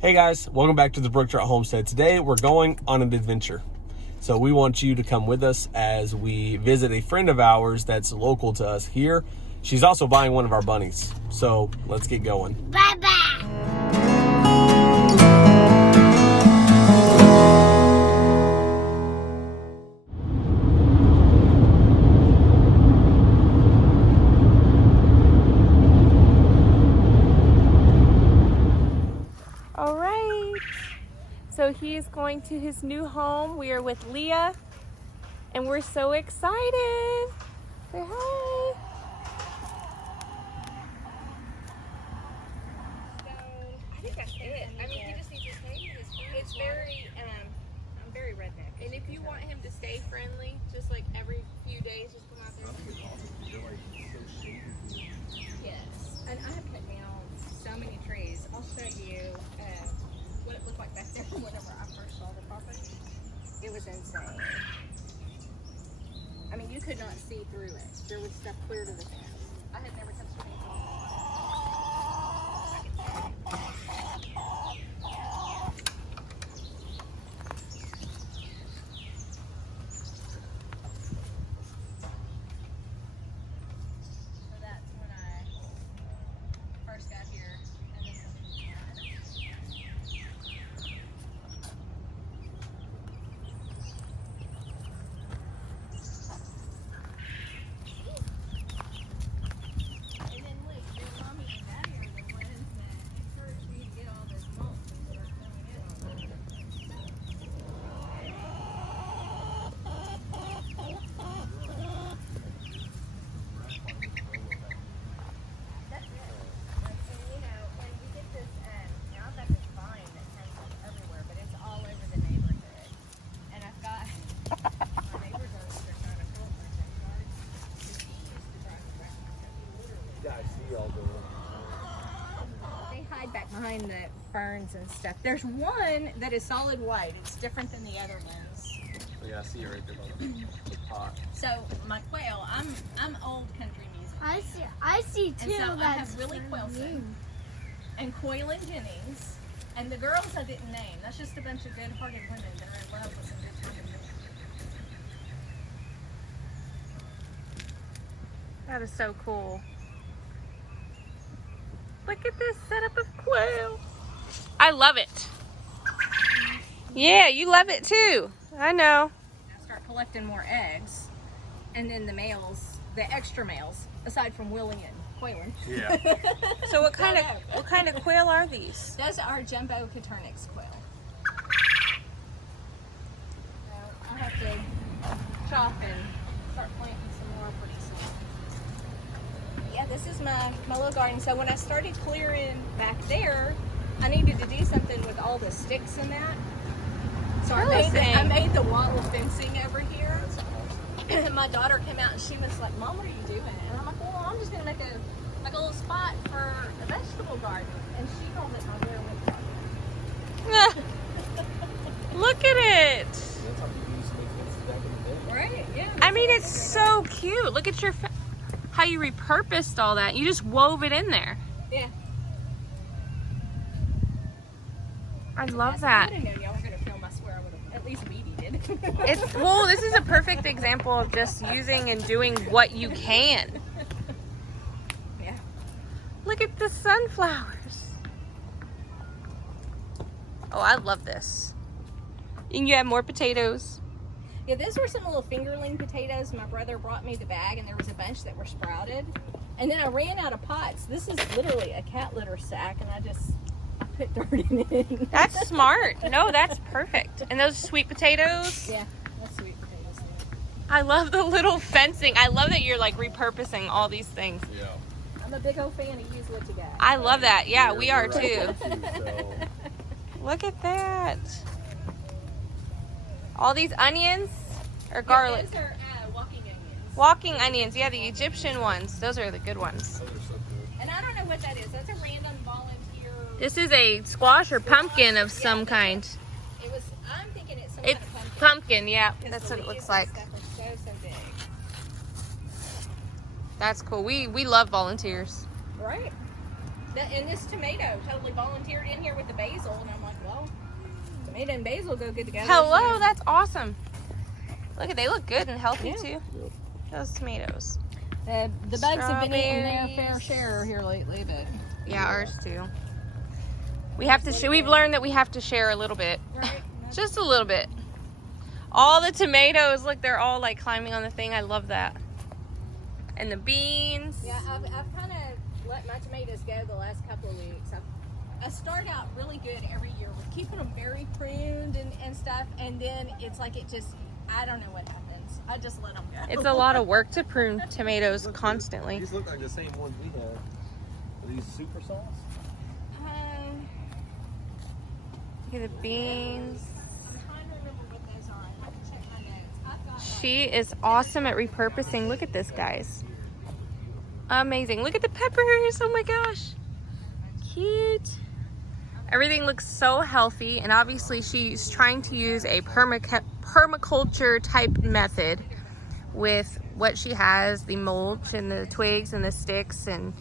Hey guys, welcome back to the Permaculture Homestead. Today we're going on an adventure. So we want you to come with us as we visit a friend of ours that's local to us here. She's also buying one of our bunnies. So let's get going. Bye-bye. All right, so he is going to his new home. We are with Leah, and we're so excited. Say hi. So I think that's it. I mean, he just needs to stay. It's very, I'm very redneck. And if you want him to stay friendly, just like every few days, just come out there. Yes, and I have cut down so many trees. I'll show you what it looked like back there whenever I first saw the property. It was insane. I mean, you could not see through it. There was stuff clear to the fence. I had never touched anything. So that's when I first got here. And this is And then look, your mommy and daddy are the ones that encouraged me to get all this mulch and start filling it on. That's it. And you know, when we get this, now I've got this vine that hangs everywhere, but it's all over the neighborhood. And I've got my neighbors are trying to fill my backyard. Because he used to drive the tractor. He literally Yeah, I see y'all doing. They hide back behind the ferns and stuff. There's one that is solid white. It's different than the other ones. Yeah, I see you right there by the pot. So my quail, I'm old country music. I see And two. so I That's have Willie for Quailson me. and Quail and Jennings. And the girls I didn't name. That's just a bunch of good-hearted women that are in love with some good-hearted men. That is so cool. Look at this setup of quail. I love it. Yeah, you love it too. I know. Now start collecting more eggs. And then the males, the extra males, aside from Willie and Quailin. Yeah. So what kind of quail are these? Those are jumbo Caturnix quail. So I'll have to chop and start planting some more pretty soon. Yeah, this is my little garden. So when I started clearing back there, I needed to do something with all the sticks in that. So I made the wall of fencing over here. And my daughter came out and she was like, "Mom, what are you doing?" And I'm like, "Well, I'm just gonna make a little spot for a vegetable garden." And she called it my rearward garden. Look at it. Right? Yeah. I mean, it's so cute. Look at how you repurposed all that. You just wove it in there. Yeah. I love If that. I would have known y'all were gonna film, I swear I would have at least weed eated. Well, this is a perfect example of just using and doing what you can. Yeah. Look at the sunflowers. Oh, I love this. And you have more potatoes. Yeah, those were some little fingerling potatoes. My brother brought me the bag, and there was a bunch that were sprouted. And then I ran out of pots. This is literally a cat litter sack, and I put dirt in it. That's smart. No, that's perfect. And those sweet potatoes. Yeah, that's sweet potatoes. I love the little fencing. I love that you're like repurposing all these things. Yeah. I'm a big old fan of use what you got. I love that. Yeah, we are too. So, Look at that. All these onions or garlic. Yeah, those are walking onions. Walking onions. Yeah, the Egyptian ones. Those are the good ones. And I don't know what that is. That's a random volunteer. This is a squash or pumpkin of some kind. It was. I'm thinking it's some It's kind of pumpkin. pumpkin, yeah. 'Cause That's the what it looks leaves like. and stuff are so big. That's cool. We love volunteers. Right. And this tomato totally volunteered in here with the basil, and I'm Tomato and basil go good together. Hello, so- that's awesome. Look at, they look good and healthy Yeah. too. Those tomatoes. The bugs have been eating their fair Strawberries. share here lately, but Yeah, ours too. We have to. We've learned that we have to share a little bit, right. just a little bit. All the tomatoes, look, they're all like climbing on the thing. I love that. And the beans. Yeah, I've kind of let my tomatoes go the last couple of weeks. I start out really good every year with keeping them very pruned and stuff, and then it's like it just, I don't know what happens. I just let them go. It's a lot of work to prune tomatoes constantly. These look like the same ones we have. Are these super sauce? Look at the beans. I'm trying to remember what those are. I have to check my notes. I've got She is awesome at repurposing. Look at this, guys. Amazing. Look at the peppers. Oh my gosh. Cute. Everything looks so healthy, and obviously she's trying to use a permaculture type method with what she has, the mulch and the twigs and the sticks and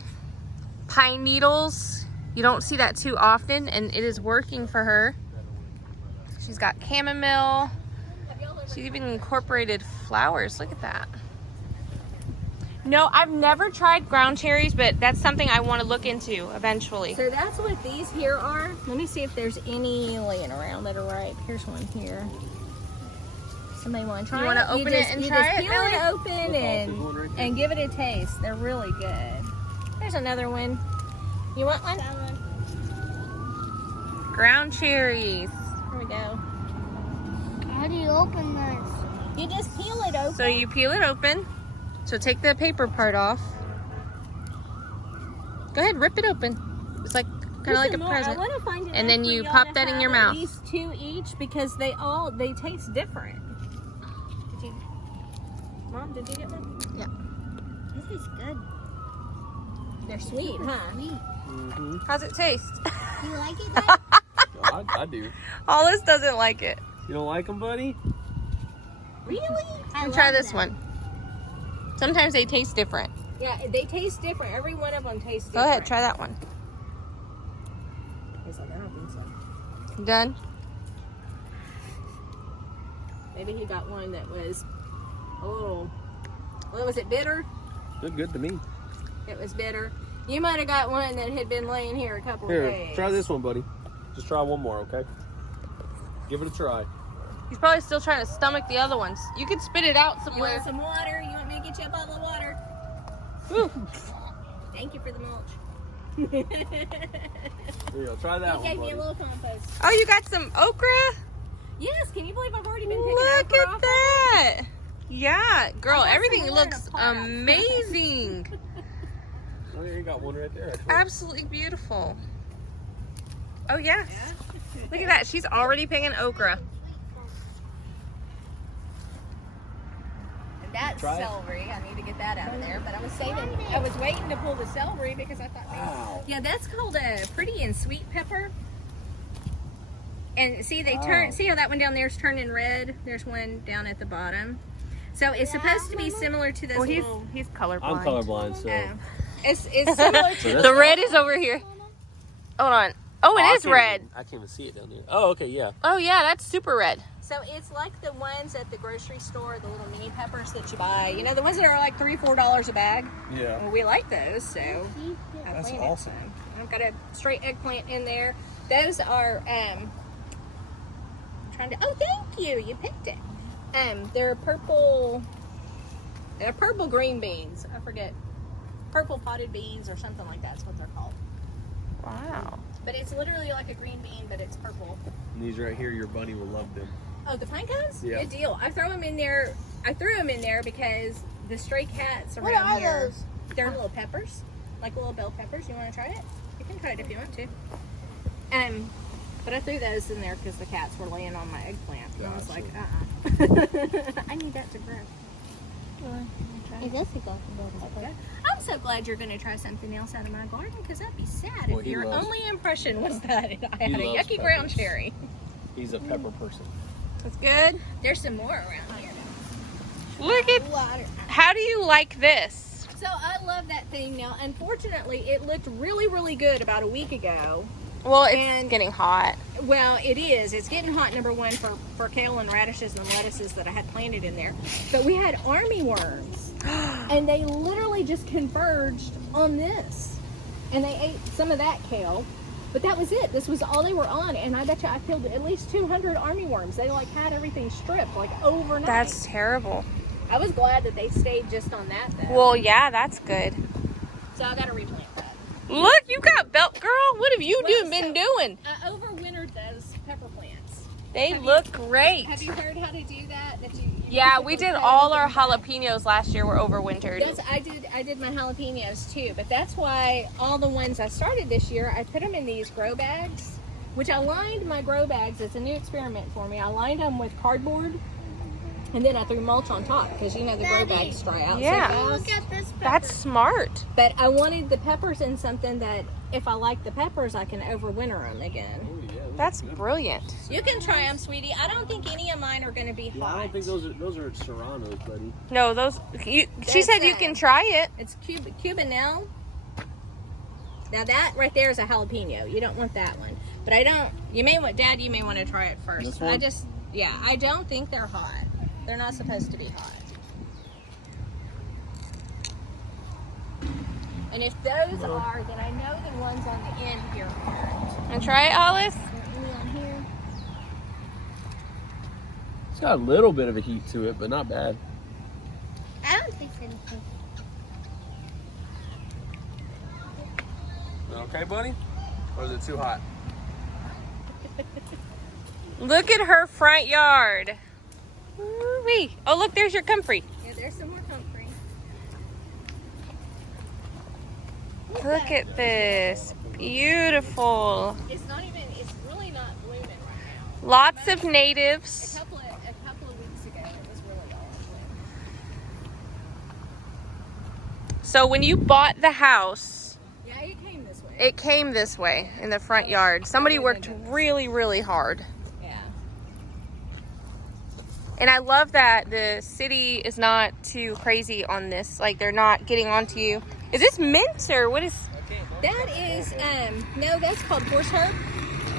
pine needles. You don't see that too often, and it is working for her. She's got chamomile. She's even incorporated flowers. Look at that. No, I've never tried ground cherries, but that's something I want to look into eventually. So that's what these here are. Let me see if there's any laying around that are ripe. Here's one here. Somebody want to try You it? want to open it and try it, peel it Millie? open There's one right there. and give it a taste. They're really good. There's another one. You want one? Ground cherries. Here we go. How do you open this? You just peel it open. So you peel it open. So take the paper part off. Go ahead, rip it open. It's like kind of like a Listen, Laura, present. I want to find And then for you y'all pop to that in have your at mouth. least 2 each because they taste different. Did you, Mom? Did you get one? Yeah. This is good. They're sweet, huh? Sweet. Mm-hmm. How's it taste? Do you like it, Dad? I do. Hollis doesn't like it. You don't like them, buddy? Really? I Try love this them. one. Sometimes they taste different. Yeah, they taste different. Every one of them tastes Go different. ahead, try that one. Yes, I don't think so. Done? Maybe he got one that was, what was it, bitter? Look good to me. It was bitter. You might have got one that had been laying here a couple Here, of days. try this one, buddy. Just try one more, okay? Give it a try. He's probably still trying to stomach the other ones. You could spit it out You somewhere. want some water? You want me to get you a bottle of water? Whew. Thank you for the mulch. Here you go. Try that He gave one, me a buddy. little compost. Oh, you got some okra? Yes, can you believe I've already been picking Look okra at off? that. Yeah, girl, I got everything some more in looks a pot. amazing. Oh, yeah, you got one right there. Actually. Absolutely beautiful. Oh, yes. Look at that. She's already picking okra. That's Try it. celery. I need to get that out of there. But I was waiting to pull the celery because I thought, Wow. yeah, that's called a pretty and sweet pepper. And see, Wow. see how that one down there is turning red? There's one down at the bottom. So it's supposed to be similar to those Well, little. he's colorblind. I'm colorblind, so. It's similar So to. that's The red is over here. Hold on. Oh, I it is can't red. even- I can't even see it down there. Oh, okay, yeah. Oh, yeah, that's super red. So it's like the ones at the grocery store, the little mini peppers that you buy. You know, the ones that are like $3, $4 a bag. Yeah. Well, we like those, so. I That's planted awesome. some. I've got a straight eggplant in there. Those are trying to. Oh, thank you. You picked it. They're purple. They're purple green beans. I forget. Purple potted beans or something like that's what they're called. Wow. But it's literally like a green bean, but it's purple. And these right here, your bunny will love them. Oh, the pine cones? Yeah. Good deal. I throw them in there. I threw them in there because the stray cats around What are here. those? They're little peppers, like little bell peppers. You want to try it? You can try it if you want to. But I threw those in there because the cats were laying on my eggplant, and I was like, I need that to grow. It does look like a bell pepper. I'm so glad you're going to try something else out of my garden because that'd be sad Well, if he your loves- only impression was that I had a loves yucky ground peppers. cherry. He's a pepper person. That's good. There's some more around here. Look at, how do you like this? So I love that thing now. Unfortunately, it looked really, really good about a week ago. Well, it's getting hot. Well, it is. It's getting hot, number one, for kale and radishes and lettuces that I had planted in there. But we had army worms, and they literally just converged on this. And they ate some of that kale, but that was it. This was all they were on, and I bet you I killed at least 200 army worms. They like had everything stripped like overnight. That's terrible. I was glad that they stayed just on that though. Well, yeah, that's good. So I got to replant that. Look, you got belt, girl. What have you been doing? I overwintered those pepper plants. They look great. Have you heard how to do that? Yeah, we did all our jalapenos last year were overwintered. I did my jalapenos too, but that's why all the ones I started this year, I put them in these grow bags, which I lined my grow bags. It's a new experiment for me. I lined them with cardboard, and then I threw mulch on top because you know the grow bags dry out so fast. Look at this pepper. That's smart. But I wanted the peppers in something that if I like the peppers, I can overwinter them again. That's brilliant. You can try them, sweetie. I don't think any of mine are going to be hot. I don't think those are serranos, buddy. No, she said you can try it. It's Cubanelle. Now that right there is a jalapeno. You don't want that one. But you may want to try it first. This one? I don't think they're hot. They're not supposed to be hot. And if those are, then I know the ones on the end here aren't. And try it, Hollis. Any on here? It's got a little bit of a heat to it, but not bad. I don't think anything. Okay, buddy? Or is it too hot? Look at her front yard. Woo-wee. Oh, look, there's your comfrey. Yeah, there's some more comfrey. Look at this. Beautiful. It's really not blooming right now. Lots of natives. A couple of weeks ago, it was really all in bloom. So when you bought the house, Yeah, it came this way. it came this way in the front yard. Somebody worked really, really hard. Yeah. And I love that the city is not too crazy on this. Like, they're not getting onto you. Is this mint or what is? That is, no, that's called horse herb.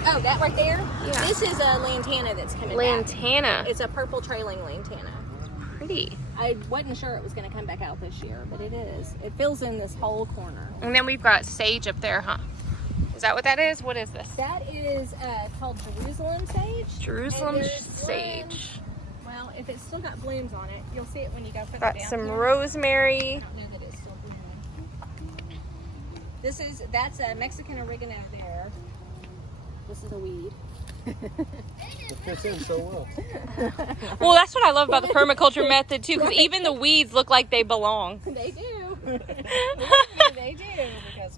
Oh, that right there? Yeah. This is a lantana that's coming back. Lantana. It's a purple trailing lantana. Pretty. I wasn't sure it was going to come back out this year, but it is. It fills in this whole corner. And then we've got sage up there, huh? Is that what that is? What is this? That is called Jerusalem sage. Jerusalem And there's sage. Well, if it's still got blooms on it, you'll see it when you go further Got down some here. rosemary. I don't know that it's still blooming. That's a Mexican oregano there. This is a weed. It fits in so well. Well, that's what I love about the permaculture method too, because even the weeds look like they belong. They do. They do, because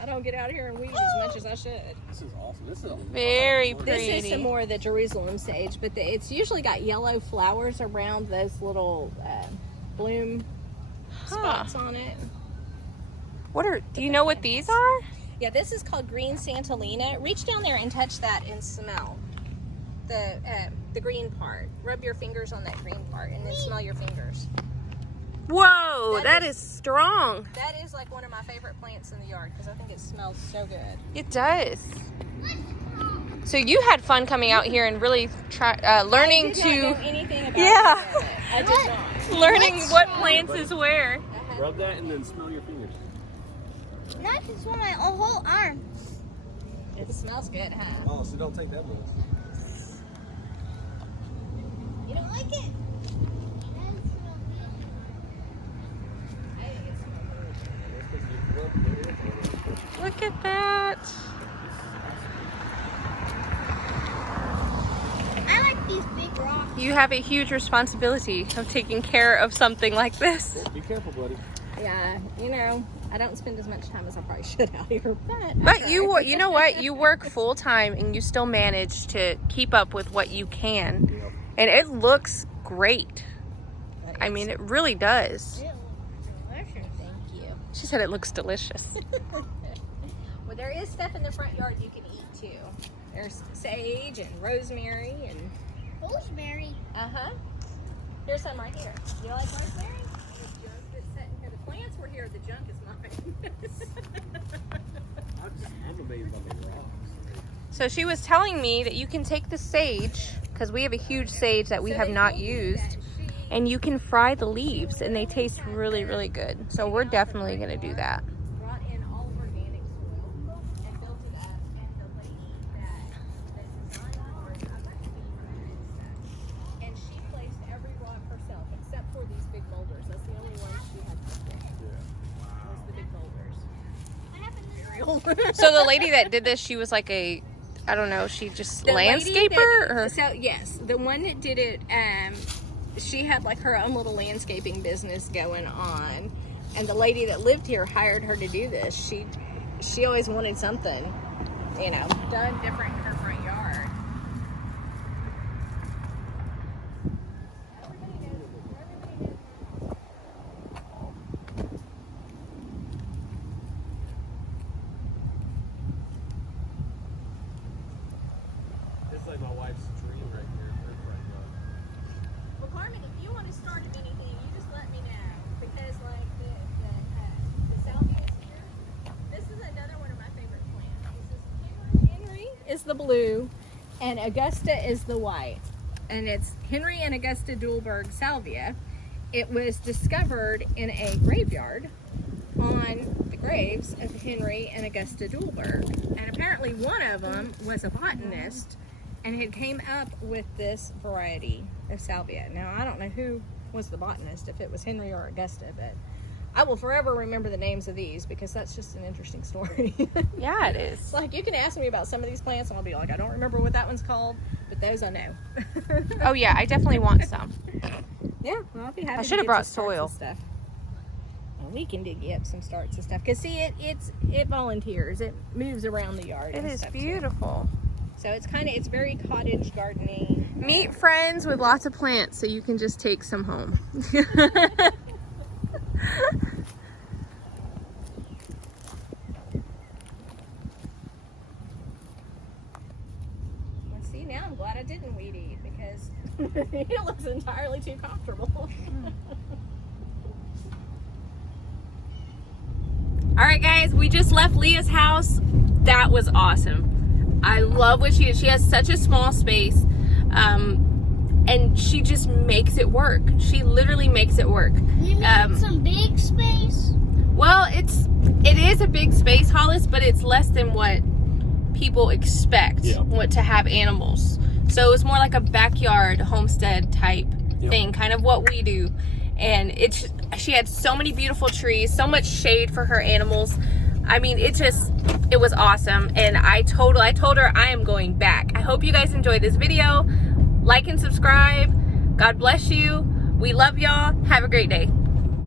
I don't get out here and weed as much as I should. This is awesome. This is Very This pretty. is some more of the Jerusalem sage, but it's usually got yellow flowers around those little bloom spots on it. Do you know what these are? Yeah, this is called green Santolina. Reach down there and touch that and smell the green part. Rub your fingers on that green part and then smell your fingers. Whoa, that is strong. That is like one of my favorite plants in the yard because I think it smells so good. It does. So you had fun coming out here and really learning I did not know to anything about Yeah. it. I did not. learning what plants is where. Rub that and then smell your fingers. Not just one, my whole arm. It smells good, huh? Oh, so don't take that with us. You don't like it? Look at that. I like these big rocks. You have a huge responsibility of taking care of something like this. Be careful, buddy. Yeah, I don't spend as much time as I probably should out here, but But you know what? You work full time and you still manage to keep up with what you can. Yep. And it looks great. I mean, it really does. It looks delicious. Thank you. She said it looks delicious. Well, there is stuff in the front yard you can eat too. There's sage and rosemary and Rosemary. There's some right here. You like rosemary? There's junk that's sitting here. The plants were here. The junk is mine. I'm amazed by the rocks. So she was telling me that you can take the sage, because we have a huge sage that we have not used, and you can fry the leaves and they taste really, really good. So we're definitely going to do that. Brought in all organic soil and built it up, and the lady that designed ours, I've got to be her, and she placed every rock herself except for these big boulders. That's the only ones she had to pick. Was the big boulders. So the lady that did this, she was like a, I don't know, she just The lady landscaper? Or? So yes, the one that did it, she had like her own little landscaping business going on, and the lady that lived here hired her to do this. She always wanted something, you know, done different in her front yard. It's like my wife's dream right here in her front yard. Well, Carmen, if you want to start anything, you just let me know, because like the Salvia is here. This is another one of my favorite plants. This is Henry is the blue, and Augusta is the white, and it's Henry and Augusta Dulberg Salvia. It was discovered in a graveyard on the graves of Henry and Augusta Dulberg, and apparently one of them was a botanist and had came up with this variety of salvia. Now, I don't know who was the botanist, if it was Henry or Augusta, but I will forever remember the names of these because that's just an interesting story. Yeah, it is. It's like, you can ask me about some of these plants and I'll be like, I don't remember what that one's called, but those I know. Oh yeah, I definitely want some. Yeah, well, I'll be happy. I to should have get brought you starts soil. and stuff. Well, we can dig you up some starts and stuff, because see, it volunteers. It moves around the yard. It and is stuff, too. beautiful. So it's very cottage gardening. Meet friends with lots of plants so you can just take some home. Well, see, now I'm glad I didn't weed eat, because it looks entirely too comfortable. All right, guys, we just left Leah's house. That was awesome. I love what she did. She has such a small space, and she just makes it work. She literally makes it work. You need some big space? Well, it is a big space, Hollis, but it's less than what people expect what to have animals. So it's more like a backyard homestead type thing, kind of what we do. And she had so many beautiful trees, so much shade for her animals. I mean, it was awesome. And I told her I am going back. I hope you guys enjoyed this video. Like and subscribe. God bless you. We love y'all. Have a great day.